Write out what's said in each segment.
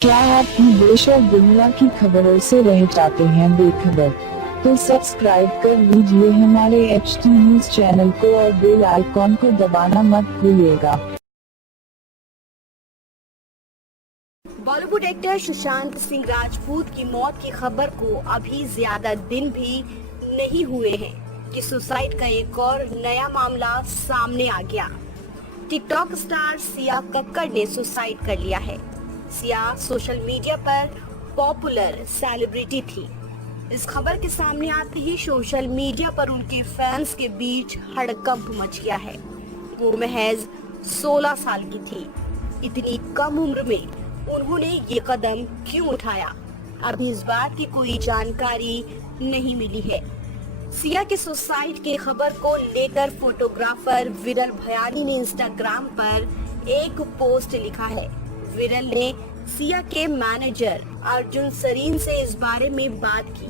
क्या आप देश और दुनिया की खबरों से रह जाते हैं बेखबर? तो सब्सक्राइब कर लीजिए हमारे HT न्यूज चैनल को और बेल आइकॉन को दबाना मत भूलिएगा। बॉलीवुड एक्टर सुशांत सिंह राजपूत की मौत की खबर को अभी ज्यादा दिन भी नहीं हुए हैं कि सुसाइड का एक और नया मामला सामने आ गया। टिकटॉक स्टार सिया कक्कड़ ने सुसाइड कर लिया है। सिया सोशल मीडिया पर पॉपुलर सेलिब्रिटी थी। इस खबर के सामने आते ही सोशल मीडिया पर उनके फैंस के बीच हड़कंप मच गया है। वो महज 16 साल की थी। इतनी कम उम्र में उन्होंने ये कदम क्यों उठाया, अभी इस बात की कोई जानकारी नहीं मिली है। सिया के सुसाइड के खबर को लेकर फोटोग्राफर विरल भयानी ने इंस्टाग्राम पर एक पोस्ट लिखा है। विरल ने सिया के मैनेजर अर्जुन सरीन से इस बारे में बात की।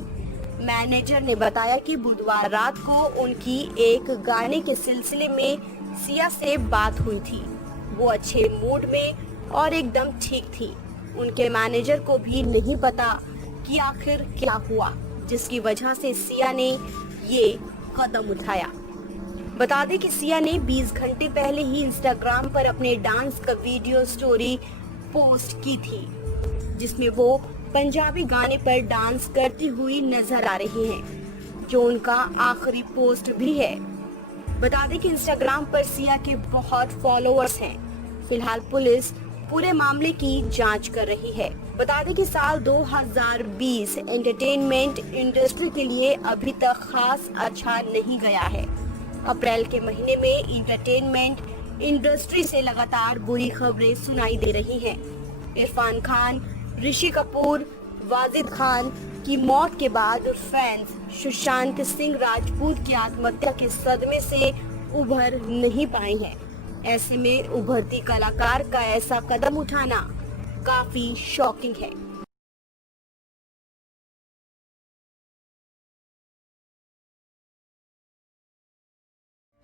मैनेजर ने बताया कि बुधवार रात को उनकी एक गाने के सिलसिले में सिया से बात हुई थी। वो अच्छे मूड में और एकदम ठीक थी। उनके मैनेजर को भी नहीं पता कि आखिर क्या हुआ, जिसकी वजह से सिया ने ये कदम उठाया। बता दें कि सिया ने 20 घंटे पहले ही इंस्टाग्राम पर अपने डांस का वीडियो स्टोरी पोस्ट की थी, जिसमें वो पंजाबी गाने पर डांस करती हुई नजर आ रही हैं, जो उनका आखिरी पोस्ट भी है। बता दें कि इंस्टाग्राम पर सिया के बहुत फॉलोअर्स हैं। फिलहाल पुलिस पूरे मामले की जांच कर रही है। बता दें कि साल 2020 एंटरटेनमेंट इंडस्ट्री के लिए अभी तक खास अच्छा नहीं गया है। अप्रैल के महीने में एंटरटेनमेंट इंडस्ट्री से लगातार बुरी खबरें सुनाई दे रही हैं। इरफान खान, ऋषि कपूर, वाजिद खान की मौत के बाद फैंस सुशांत सिंह राजपूत की आत्महत्या के सदमे से उभर नहीं पाए हैं। ऐसे में उभरती कलाकार का ऐसा कदम उठाना काफी शॉकिंग है।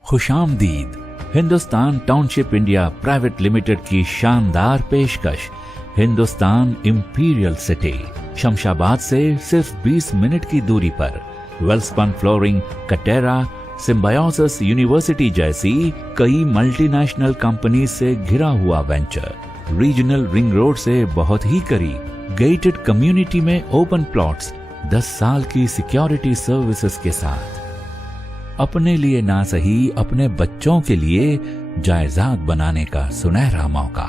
खुशामदीद। Hindustan Township India Private Limited की शानदार पेशकश। हिंदुस्तान इंपीरियल सिटी शमशाबाद से सिर्फ 20 मिनट की दूरी पर Welspun flooring, Katera, symbiosis university जैसी कई मल्टीनेशनल कंपनी से घिरा हुआ वेंचर। रीजनल रिंग रोड से बहुत ही करीब, गेटेड कम्युनिटी में ओपन प्लॉट्स, 10 साल की सिक्योरिटी सर्विसेज के साथ। अपने लिए ना सही, अपने बच्चों के लिए जायदाद बनाने का सुनहरा मौका।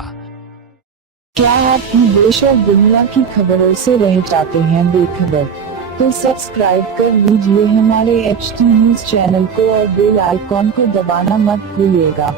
क्या आप देश और दुनिया की खबरों से रह जाते हैं बेखबर? तो सब्सक्राइब कर लीजिए हमारे HT न्यूज चैनल को और बेल आइकॉन को दबाना मत भूलिएगा।